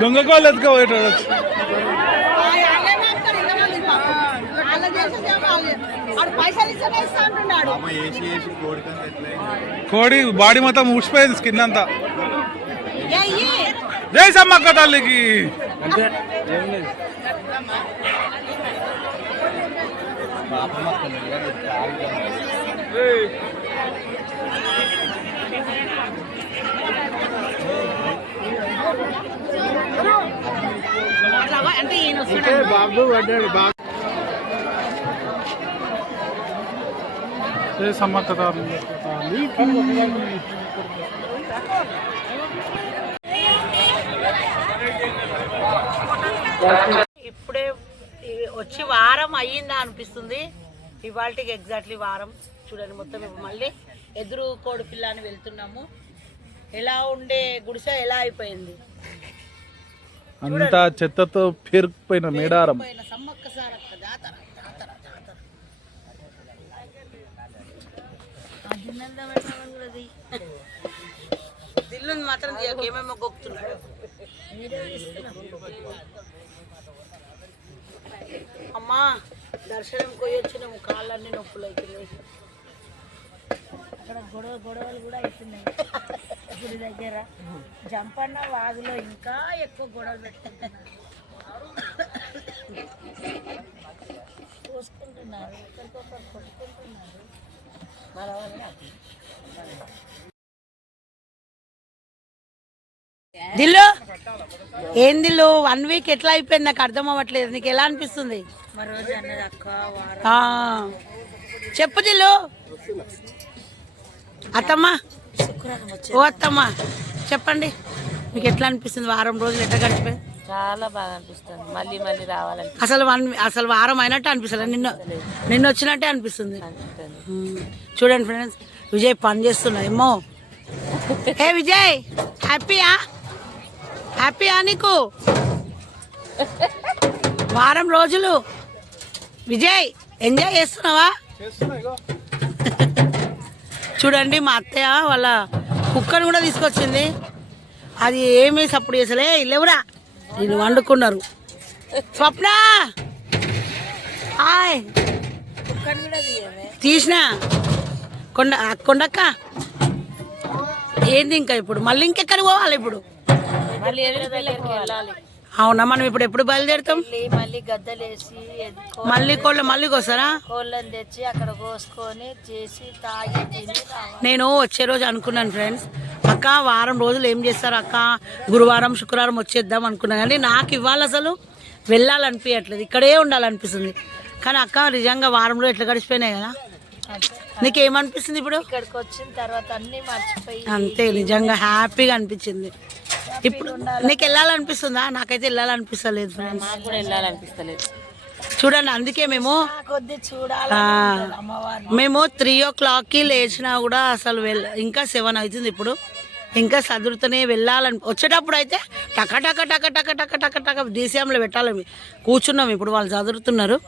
దొంగ కాళ్ళు ఎత్తుకోబోయేటాడు కోడి బాడీ మొత్తం ఊసిపోయింది స్కిన్ అంతా. జై సమ్మక్క తల్లికి. అంటే ఈయన వస్తున్నాడు. బాబు పడ్డాడు. జై సమ్మక్క తల్లికి. ఇప్పుడే వచ్చి వారం అయ్యిందా అనిపిస్తుంది. ఇవాళకి ఎగ్జాక్ట్లీ వారం. చూడండి మొత్తం ఇప్పుడు మళ్ళీ ఎదురు కోడి పిల్ల అని వెళ్తున్నాము. ఎలా ఉండే గుడిసె ఎలా అయిపోయింది, అంతా చెత్తతో పేరుకుపోయిన మేడారం. సమ్మక్క సారక్క జాతర జాతర జాతర. దిల్లు మాత్రం ఏమేమో గొక్కుతున్నాడు. అమ్మా దర్శనం పోయొచ్చినాము, కాళ్ళన్నీ నొప్పులు అవుతున్నాయి. అక్కడ గొడవలు కూడా అవుతున్నాయి గుడి దగ్గర. జంపన్న వాగులో ఇంకా ఎక్కువ గొడవలు పెట్టుకుంటున్నారు, చూసుకుంటున్నారు, ఒకరికొకరు కొట్టుకుంటున్నారు. దిల్లు ఏం దిల్లు 1 వీక్ ఎట్లా అయిపోయింది నాకు అర్థం అవ్వట్లేదు. నీకు ఎలా అనిపిస్తుంది? చెప్పు దిల్లు. అత్తమ్మ ఓ అత్తమ్మ చెప్పండి, మీకు ఎట్లా అనిపిస్తుంది? వారం రోజులు ఎట్లా గడిచిపోయి? చాలా బాగా అనిపిస్తుంది. మళ్ళీ మళ్ళీ రావాలని అసలు వారం అయినట్టు అనిపిస్తుంది, నిన్న వచ్చినట్టే అనిపిస్తుంది. చూడండి ఫ్రెండ్స్, విజయ్ పని చేస్తున్నాడు. ఏమో ఏ విజయ్, హ్యాపీయా నీకు వారం రోజులు? విజయ్ ఎంజాయ్ చేస్తున్నావా? చూడండి మా అత్తయ్య వాళ్ళ కుక్కను కూడా తీసుకొచ్చింది. అది ఏమీ సపోర్ట్ చేసలే, లేవురా నేను వండుకున్నారు. స్వప్న హాయ్, తీసిన కొండక్క ఏంది ఇంకా ఇప్పుడు మళ్ళీ ఇంకెక్కడికి పోవాలి? ఇప్పుడు అవునా, మనం ఇప్పుడు ఎప్పుడు బయలుదేరుతాం? మళ్ళీ గద్దలేసి మళ్ళీ మళ్ళీ కోసారా? కోళ్ళని తెచ్చి అక్కడ కోసుకొని చేసి తాగి తిని నేను వచ్చే రోజు అనుకున్నాను ఫ్రెండ్స్, అక్క వారం రోజులు ఏం చేస్తారు అక్క, గురువారం శుక్రవారం వచ్చేద్దాం అనుకున్నా. కానీ నాకు ఇవాళ అసలు వెళ్ళాలనిపించట్లేదు, ఇక్కడే ఉండాలనిపిస్తుంది. కానీ అక్క నిజంగా వారంలో ఎట్లా గడిచిపోయినాయి కదా. నీకేమనిపిస్తుంది ఇప్పుడు? ఇక్కడికి వచ్చిన తర్వాత అన్ని మర్చిపోయి అంతే, నిజంగా హ్యాపీగా అనిపించింది. ఇప్పుడు నీకు వెళ్ళాలనిపిస్తుందా? నాకైతే వెళ్ళాలనిపిస్తలేదు ఫ్రెండ్స్, నాకు కూడా వెళ్ళాలనిపిస్తలేదు. చూడండి అందుకే మేము కొద్ది చూడాలి. మేము 3 o'clockకి లేచినా కూడా అసలు ఇంకా 7 అవుతుంది. ఇప్పుడు ఇంకా చదువుతూనే వెళ్ళాలని వచ్చేటప్పుడు అయితే టక టక టక టక టక టక టక డీసీఎంలో పెట్టాలి. కూర్చున్నాం, ఇప్పుడు వాళ్ళు చదువుతున్నారు,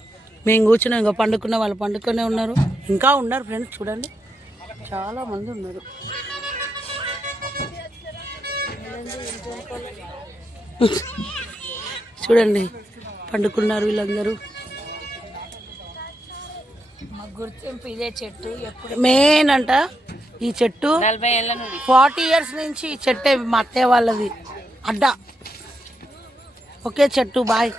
మేము కూర్చున్నాం. ఇంకా పండుకున్న వాళ్ళు పండుకునే ఉన్నారు, ఇంకా ఉన్నారు ఫ్రెండ్స్. చూడండి చాలా మంది ఉన్నారు. చూడండి పండుకున్నారు వీళ్ళందరూ. గుర్తింపు ఇదే చెట్టు. మెయిన్ అంట ఈ చెట్టు 40 ఏళ్ళ నుండి 40 years నుంచి ఈ చెట్టే మా అత్తయ్య వాళ్ళది అడ్డా. ఒకే చెట్టు. బాయ్.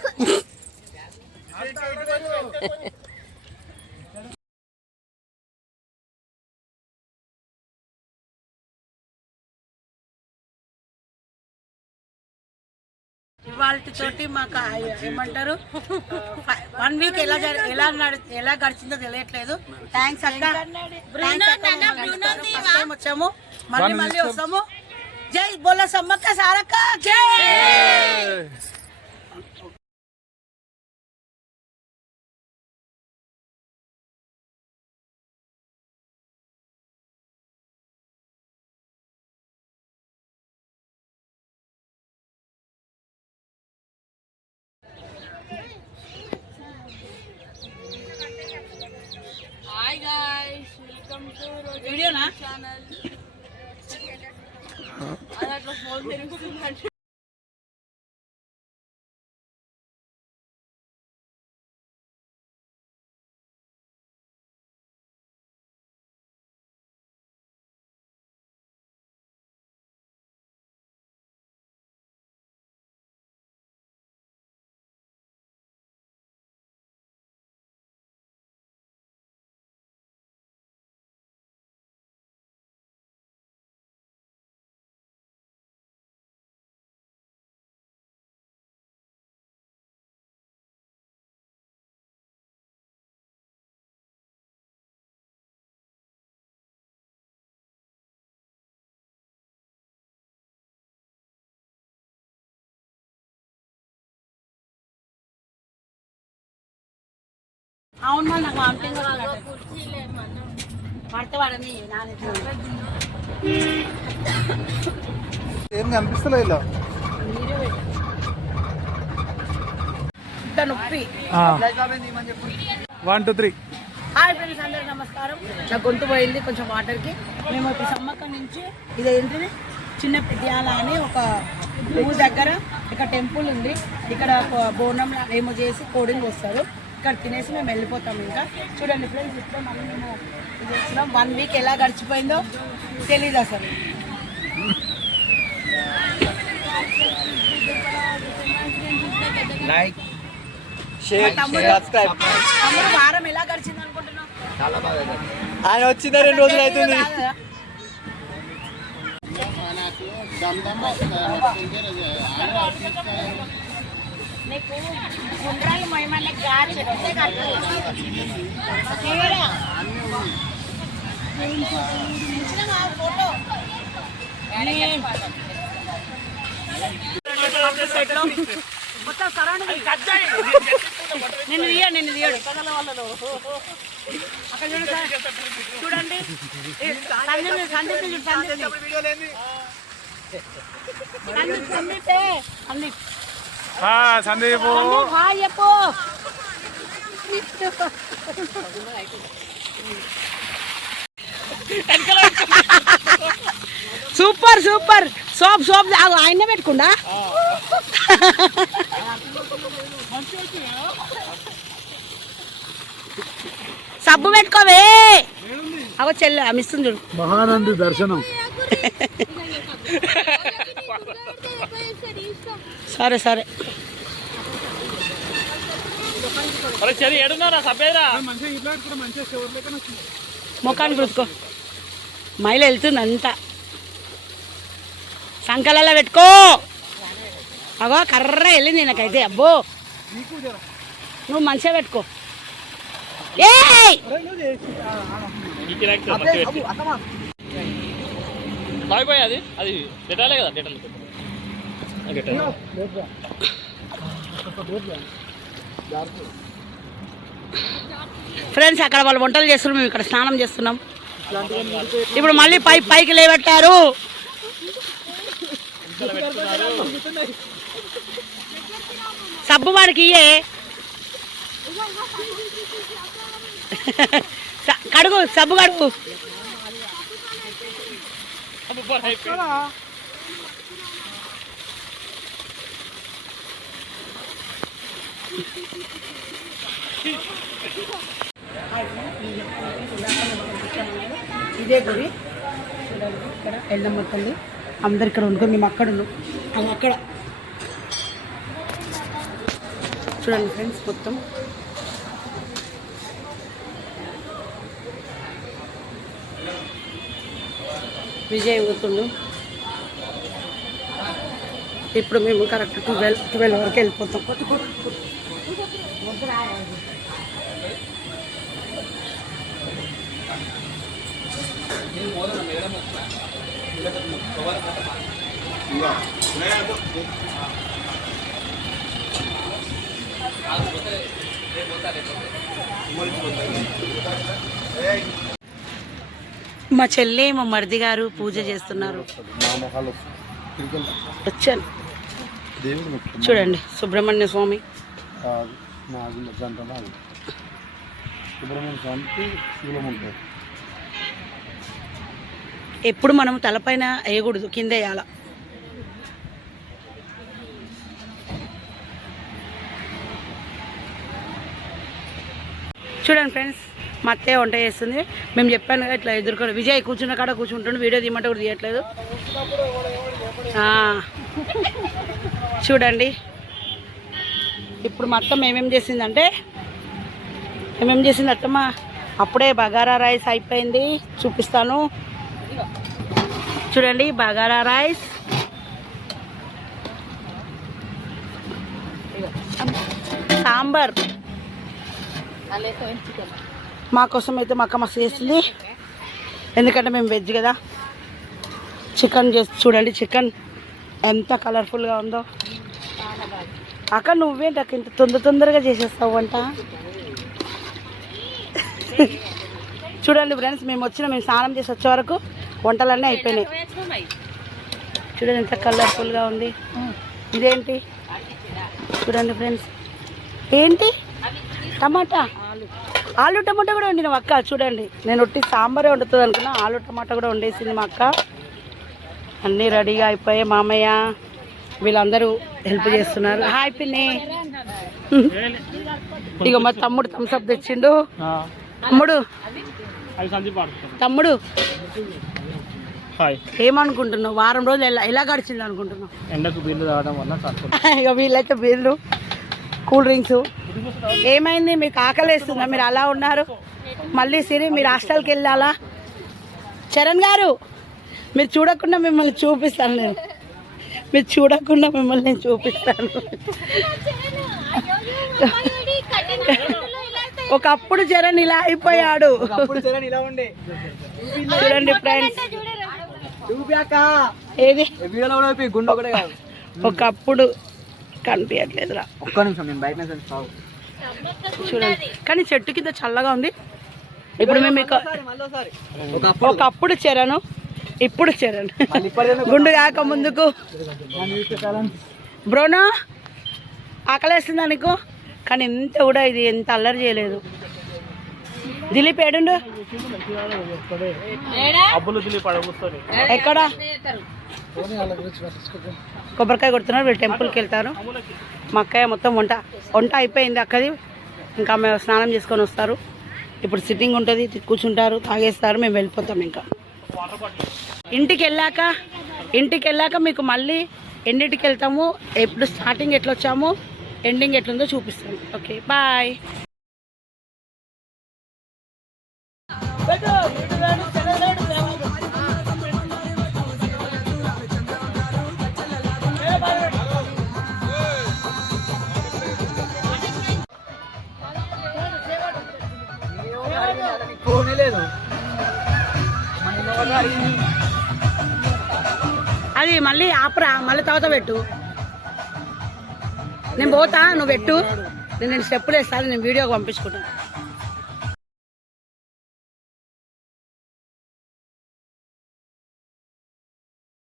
ఇవాళ తోటి మాకు ఏమంటారు 1 వీక్ ఎలా గడిచిందో తెలియట్లేదు. థ్యాంక్స్ అక్క. వచ్చాము మళ్ళీ వస్తాము. జై బోల సమ్మక్క సారక్క జై. హాయ్ గైస్, వెల్కమ్ టు వీడియోనా ఛానల్. అట్లా ఫోన్ తిరుగుతుందంటే అవును మళ్ళీ నాకు వామిటింగ్ పడితే వాడని ఏం కనిపిస్తలే ఇలా నొప్పి. 1 2 3. హాయ్ ఫ్రెండ్స్, అందరికీ నమస్కారం. నా గొంతు పోయింది కొంచెం వాటర్కి. మేము ఇప్పుడు సమ్మక్క నుంచి ఇది ఏంటిది చిన్న పెద్యాల అని ఒక ఊరు దగ్గర ఇక్కడ టెంపుల్ ఉంది. ఇక్కడ బోనం ఏమో చేసి కోడిని వస్తారు. ఇక్కడ తినేసి మేము వెళ్ళిపోతాం. ఇంకా చూడండి ఫ్రెండ్స్, ఇప్పుడు మళ్ళీ మేము ఇది చేస్తున్నాం. 1 వీక్ ఎలా గడిచిపోయిందో తెలీదు అసలు. Like share subscribe. తమ్ముడు వారం ఎలా గడిచింది అనుకుంటున్నావు? చాలా బాగా ఆయన వచ్చిన 2 రోజులు అవుతుంది. నీకు గుండ్రాలు మహిమల్ని గాచి ఫోటో మొత్తం సరౌండింగ్ నేను తీయడు అక్కడ చూడండి. సందీప్ హాయ్ చెప్పు. Super super. సోప్ ఆయన పెట్టుకుండా సబ్బు పెట్టుకోవే. అవ చెల్లి అమిస్తుంది చూడు. మహానంది దర్శనం. సరే సరే ముఖానికి రుచుకో. మైలు వెళ్తుంది అంతా. సంకలలో పెట్టుకో. అగో కర్ర వెళ్ళింది నాకైతే. అబ్బో నువ్వు మంచిగా పెట్టుకో. ఏ ఫ్రెండ్స్, అక్కడ వాళ్ళు వంటలు చేస్తున్నారు, మేము ఇక్కడ స్నానం చేస్తున్నాం. ఇప్పుడు మళ్ళీ పైకి లేబెట్టారు. సబ్బు వాడికి ఇయ్యే. కడుగు సబ్బు కడుగు. ఇదే గుడి చూడండి. ఇక్కడ ఎల్లమ్మ తల్లి అందరు ఇక్కడ ఉంటుంది. మేము అక్కడ ఉన్నాం. అది అక్కడ చూడండి ఫ్రెండ్స్. మొత్తం విజయ్ ఊతుండు. ఇప్పుడు మేము కరెక్ట్ 12 వరకు వెళ్ళిపోతాం. మా చెల్లి మా మరిది గారు పూజ చేస్తున్నారు. వచ్చాను చూడండి, సుబ్రహ్మణ్య స్వామి. ఎప్పుడు మనం తలపైన వేయకూడదు, కింద వేయాల. చూడండి ఫ్రెండ్స్, మా అత్తయ్య వంట చేస్తుంది. మేము చెప్పాను కదా ఇట్లా ఎదుర్కొని విజయ్ కూర్చున్న కాడ కూర్చుంటుండు, వీడియో తీయమంటే కూడా తీయట్లేదు. చూడండి ఇప్పుడు మా అత్తమ్మ ఏమేమి చేసిందంటే, అత్తమ్మ అప్పుడే బగారా రైస్ అయిపోయింది, చూపిస్తాను. చూడండి బగారా రైస్, సాంబార్. మా కోసం అయితే మా అక్క మస్తు చేస్తుంది, ఎందుకంటే మేము వెజ్ కదా. చికెన్ చేసి చూడండి, చికెన్ ఎంత కలర్ఫుల్గా ఉందో. అక్క నువ్వేంటి అక్క ఇంత తొందరగా చేసేస్తావు వంట? చూడండి ఫ్రెండ్స్, మేము స్నానం చేసి వచ్చే వరకు వంటలన్నీ అయిపోయినాయి. చూడండి ఎంత కలర్ఫుల్గా ఉంది. ఇదేంటి చూడండి ఫ్రెండ్స్, ఏంటి టమాటా, ఆలు టమాటా కూడా వండిన మా అక్క. చూడండి నేను ఒట్టి సాంబారే వండుతుంది అనుకున్నా, ఆలు టమాటా కూడా వండేసింది మా అక్క. అన్నీ రెడీగా అయిపోయాయి. మామయ్య వీళ్ళందరూ హెల్ప్ చేస్తున్నారు. హాయ్ పిన్ని. ఇక మా తమ్ముడు థమ్స్అప్ తెచ్చిండు. తమ్ముడు ఏమనుకుంటున్నావు? వారం రోజులు ఎలా గడిచింది అనుకుంటున్నావు? ఎండకు బీర్లు తాగడం వల్ల ఇక వీళ్ళైతే బీర్లు, కూల్ డ్రింక్స్. ఏమైంది, మీకు ఆకలి వేస్తుందా? మీరు అలా ఉన్నారు. మళ్ళీ సిరి మీరు హాస్టల్కి వెళ్ళాలా? చరణ్ గారు మీరు చూడకుండా మిమ్మల్ని చూపిస్తాను నేను, చూపిస్తాను. ఒకప్పుడు చరణ్ ఇలా అయిపోయాడు. చూడండి ఫ్రెండ్స్, ఏది ఒకప్పుడు కనిపించట్లేదురా. ఒక్క నిమిషం నేను బయట చూడండి, కానీ చెట్టు కింద చల్లగా ఉంది. ఇప్పుడు మేము ఒకప్పుడు చరణ్, ఇప్పుడు చరణ్. గుండు కాక ముందుకు. బ్రోనో ఆకలేస్తుందా నీకు? కానీ ఎంత కూడా ఇది ఎంత అల్లరి చేయలేదు. దిలీప్ ఏడుండు? ఎక్కడ? కొబ్బరికాయ కొడుతున్నారు, వీళ్ళు టెంపుల్కి వెళ్తారు. మా అక్కయ్య మొత్తం వంట అయిపోయింది అక్కది. ఇంకా మేము స్నానం చేసుకొని వస్తారు. ఇప్పుడు సిట్టింగ్ ఉంటుంది, కూర్చుంటారు, తాగేస్తారు, మేము వెళ్ళిపోతాం. ఇంకా ఇంటికి వెళ్ళాక మీకు మళ్ళీ ఎన్నింటికి వెళ్తాము, ఎప్పుడు స్టార్టింగ్ ఎట్లా వచ్చాము, ఎండింగ్ ఎట్లుందో చూపిస్తాను. Okay bye. అది మళ్ళీ ఆపరా, మళ్ళీ తర్వాత పెట్టు. నేను పోతా, నువ్వు పెట్టు. నేను స్టెప్పులు వేస్తాను, నేను వీడియోకి పంపించుకుంటాను.